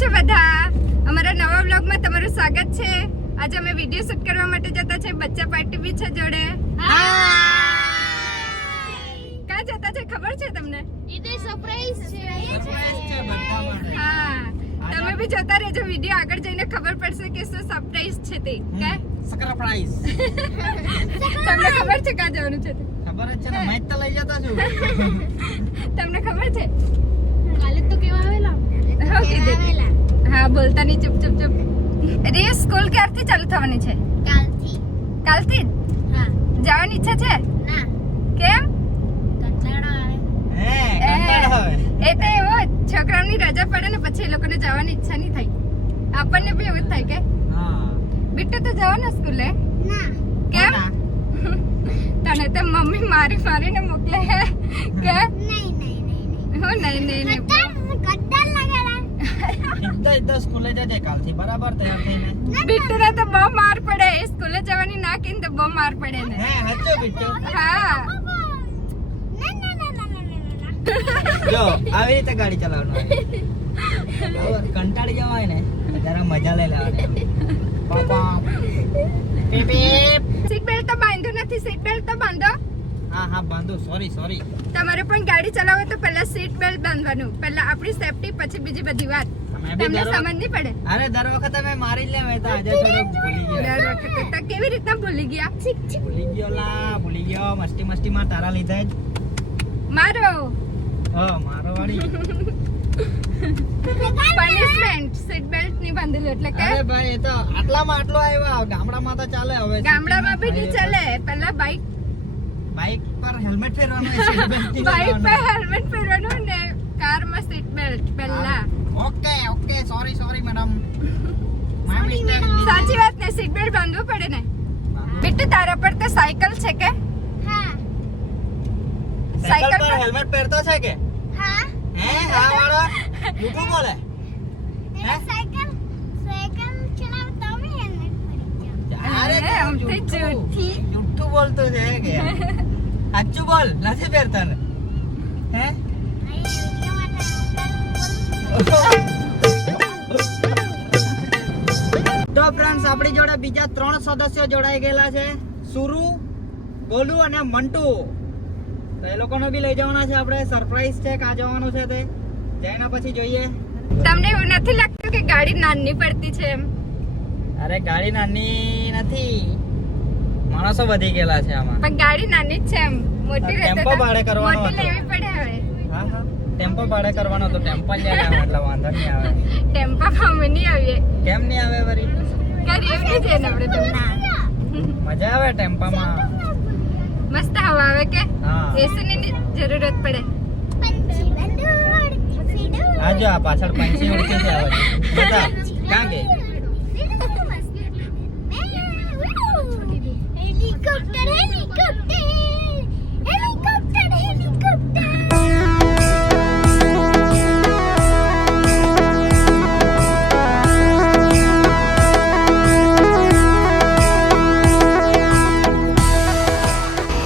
છે બધા? અમારા નવા વ્લોગમાં તમારું સ્વાગત છે. આજે અમે વિડિયો શૂટ કરવા માટે જતા છે. બચ્ચા પાર્ટી બી છે જોડે. ક્યાં જતા છે ખબર છે તમને? ઈદે સરપ્રાઈઝ છે. સરપ્રાઈઝ છે બધા માટે. હા, તમે બી જોતા રહેજો. વિડિયો આગળ જઈને ખબર પડશે કે શું સરપ્રાઈઝ છે તે. કે સરપ્રાઈઝ તમને ખબર છે ક્યાં જવાનું છે તે? ખબર જ છે ને, મેચ તો લઈ જતા છું. તમને ખબર છે? કાલે તો કેવા આવેલા? હા, કીધું. હા, બોલતા નહીં, ચૂપ ચૂપ ચૂપ. રી સ્કૂલ ક્યારથી ચાલુ થવાની છે? કાલથી. કાલથી જ? હા. જવાની ઈચ્છા છે? ના. કેમ? કંટાળો આવે. હે કંટાળો આવે. એ તો એવો છોકરાઓની રજા પડે ને પછી એ લોકોને જવાની ઈચ્છા નહીં થાય. આપણને બી એવું જ થાય કે હા. બિટ્ટુ તો જવાનો સ્કૂલે? ના. કેમ? તને તો મમ્મી મારીને મોકલે હે કે નહીં. હું નહીં કટ્ટર લગાડા. ઈદા સ્કૂલે જજે કાલથી બરાબર તૈયાર થઈને. બિટ્ટુને તો બહુ માર પડે. એ સ્કૂલે જવાની ના કહીને તો બહુ માર પડે ને. હે હચ્ચો બિટ્ટુ. હા, જો આવી રીતે ગાડી ચલાવવાનું હોય. બરાબર કંટાળી જવાય ને તો જરા મજા લઈ લેવાની. પાપા પીપ પીપ. સીટ બેલ્ટ તો બાંધ્યું નથી. સીટ બેલ્ટ તો બાંધો. હા બાંધો. સોરી તમારે પણ ગાડી ચલાવો તો પહેલા સીટ બેલ્ટ બાંધવાનું. પહેલા આપણી સેફટી, પછી બીજી બધી વાત. તમને સમજ નહીં પડે? અરે દર વખતે મેં મારી જ લેવાય તો આજે થોડોક ભૂલી ગયો. દર વખતે તો કેવી રીતના ભૂલી ગયા? ભૂલી ગયો મસ્તી માં તારા લીધા જ. મારો મારો વાળી. પનિશમેન્ટ. સીટ બેલ્ટ નહીં બાંધેલું એટલે કે અરે ભાઈ એ તો આટલામાં આટલો આવ્યો. ગામડામાં તો ચાલે હવે. ગામડામાં બી નહીં ચાલે. પહેલા બાઇક પર હેલ્મેટ ફેરવાનું હોય, seat belt થી બાઇક પર લાવવાનું. હેલ્મેટ પહેરવાનું ને કારમાં સીટ બેલ્ટ પહેલા. Okay sorry madam. My mistake. સાચી વાત ને, સીટ બેલ્ટ બાંધવું પડે ને. બેટા તારા પર તો સાયકલ છે કે? હા. સાયકલ સાયકલ પર પર- હેલ્મેટ પહેરતો છે કે? હા. હે હા વાળો જૂઠું બોલે. હે? સાયકલ ચલાવતા અમે હેલ્મેટ પડી ગયા. અરે અરે, આમ તો જૂઠી. જૂઠું બોલતો છે કે સાચું બોલ, નથી પહેરતા ને? હે તો ફ્રેન્ડ્સ આપણી જોડે બીજા 3 સદસ્યો જોડાઈ ગયેલા છે. સુરુ, ગોલુ અને મંટુ. તો એ લોકોને બી લઈ જવાના છે આપણે. સરપ્રાઈઝ છે કે આ જવાનું છે તે જઈને પછી જોઈએ. તમને એવું નથી લાગતું કે ગાડી નાની પડતી છે એમ? અરે ગાડી નાની નથી, માણસો વધી ગયેલા છે આમાં. પણ ગાડી નાની જ છે એમ. મોટી રહેશે ટેમ્પો તો ભાડે કરવાનો મોટી હતો. લેવી પડે હવે. હા ટેમ્પો ભાડે કરવાનો તો ટેમ્પો જ લઈને આવે એટલે વાંધો નહીં આવે. ટેમ્પામાં અમે નહીં આવીએ. કેમ નહીં આવે વરી? ગાડી એવી છે ને આપણે તો. મજા આવે ટેમ્પામાં. મસ્ત હવા આવે કે હા એસી ની જરૂરત પડે. પંછી બંદૂર આ જો આ પાછળ પંછી ઉડતી છે આવે. બતા ક્યાં ગઈ? હેલિકોપ્ટર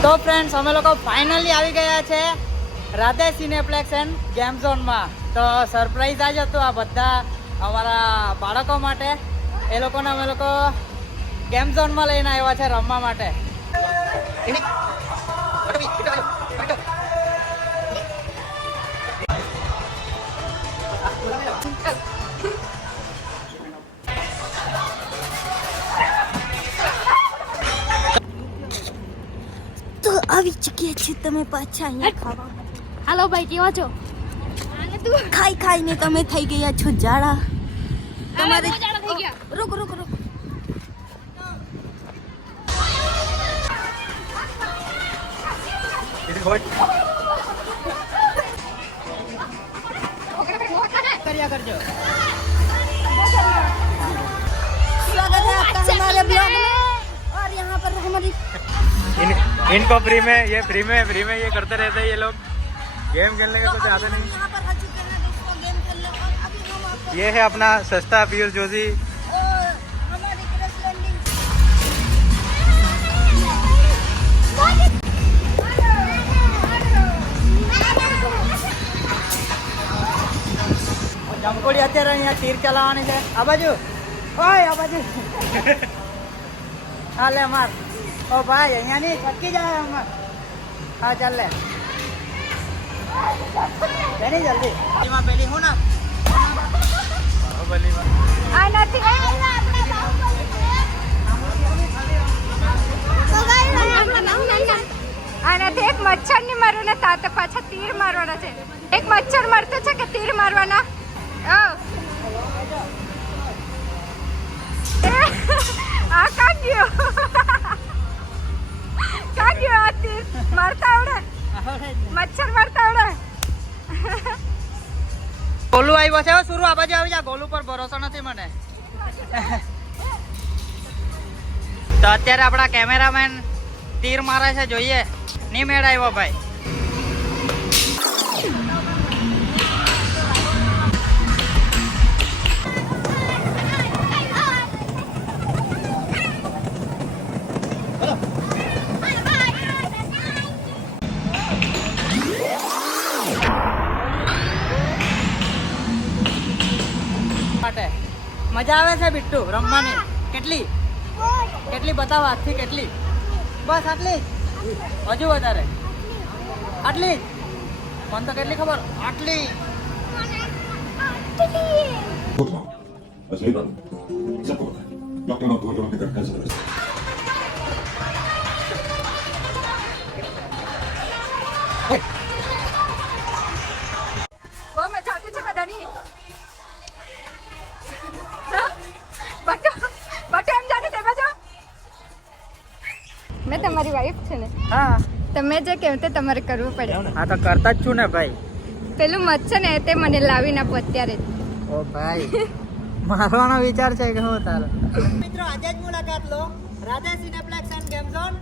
તો ફ્રેન્ડ્સ અમે લોકો ફાઇનલી આવી ગયા છે રાધે સિનેપ્લેક્સ એન્ડ ગેમ ઝોનમાં. તો સરપ્રાઈઝ આજ હતું આ બધા અમારા બાળકો માટે. એ લોકોને અમે લોકો ગેમ ઝોનમાં લઈને આવ્યા છે રમવા માટે. તો આવી ચૂક્યા છે તમે પાછા અહીંયા ખાવા. હાલો ભાઈ કેવા છો? ખાઈને તમે થઈ ગયા છો જાડા. તમારે થઈ ગયા. રૂક કર્યા કરજો. स्वागत है आपका हमारे ब्लॉग में और यहाँ पर हमारी इनको फ्री में ये करते रहते हैं ये लोग. गेम खेलने का कुछ आता नहीं. यहाँ पर आ चुके हैं दोस्तों गेम खेलने और अभी हम आपको ये है अपना सस्ता पीयूष जोशी. और हमारी क्रैश लैंडिंग જમકોડી અત્યારે અહીંયા તીર ચલાવવાની છે આ બાજુ ઓય આ બાજુ હા લે માર ઓ ભાઈ અહીંયા નહીં છટકી જાય અમાર હા ચાલ લે જલ્દી જલ્દી એમાં પેલી હું ના આ નથી આનાથી એક મચ્છર ની મારવાના તા તો પાછા તીર મારવાના છે એક મચ્છર મરતો છે કે તીર મારવાના આ કા ગયો આ તીર મારતા આવડે મચ્છર મારતા આવડે ગોલુ આવ્યો છે સુરુ આ બાજુ આવી જા ગોલુ પર ભરોસો નથી મને તો અત્યારે આપણા કેમેરામેન તીર મારે છે જોઈએ નહીં મેળ આવ્યો ભાઈ મજા આવે છે બિટ્ટુ રમવાની કેટલી કેટલી બતાવો આજથી કેટલી બસ આટલી હજુ વધારે આટલી મને તો કેટલી ખબર આટલી Спасибо. Запомни. Доктор Анатолий Романов оказывается. બહુ મજા આવતી છે બધાની બટુ એમ જાને તે બાજુ મેં તમારી વાઈફ છે ને હા તમે જે કહેવું તે તમારે કરવું પડે હા તો કરતા જ છું ને ભાઈ પેલું મચ્છર ને તે મને લાવીને આપો અત્યારે જ ઓ ભાઈ મારવાનો વિચાર છે કે હું તારો મિત્રો આજે જ મુલાકાત લો Radha cineplex and game zone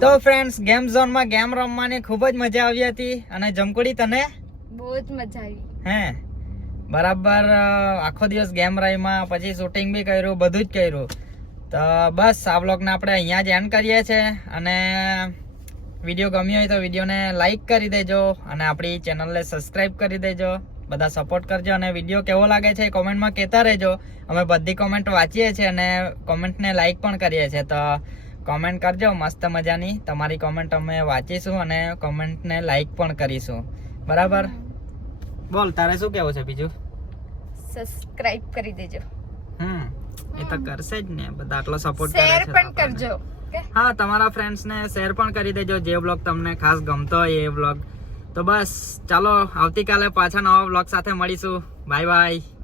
તો ફ્રેન્ડ્સ ગેમ ઝોનમાં ગેમ રમવાની ખૂબ જ મજા આવી હતી અને જમકોડી તને બહુ જ મજા આવી હે બરાબર આખો દિવસ ગેમ રહીમાં પછી શૂટિંગ બી કર્યું બધું જ કર્યું તો બસ આ વ્લોગને આપણે અહીંયા જ એન્ડ કરીએ છીએ અને વિડીયો ગમ્યો હોય તો વિડીયોને લાઈક કરી દેજો અને આપણી ચેનલને સબસ્ક્રાઈબ કરી દેજો બધા સપોર્ટ કરજો અને વિડીયો કેવો લાગે છે કોમેન્ટમાં કહેતા રહેજો અમે બધી કોમેન્ટ વાંચીએ છીએ અને કોમેન્ટને લાઈક પણ કરીએ છીએ તો કોમેન્ટ કરજો મસ્ત મજાની તમારી કોમેન્ટ અમે વાંચીશું અને કોમેન્ટને લાઈક પણ કરીશું બરાબર બોલ તારે શું કહેવું છે બીજું સબસ્ક્રાઇબ કરી દેજો એ તો કરશે જ ને બધા આટલો સપોર્ટ શેર પણ કરજો હા તમારા ફ્રેન્ડ્સને શેર પણ કરી દેજો જે વ્લોગ તમને ખાસ ગમતો હોય એ વ્લોગ તો બસ ચાલો આવતીકાલે પાછા નવા વ્લોગ સાથે મળીશું બાય બાય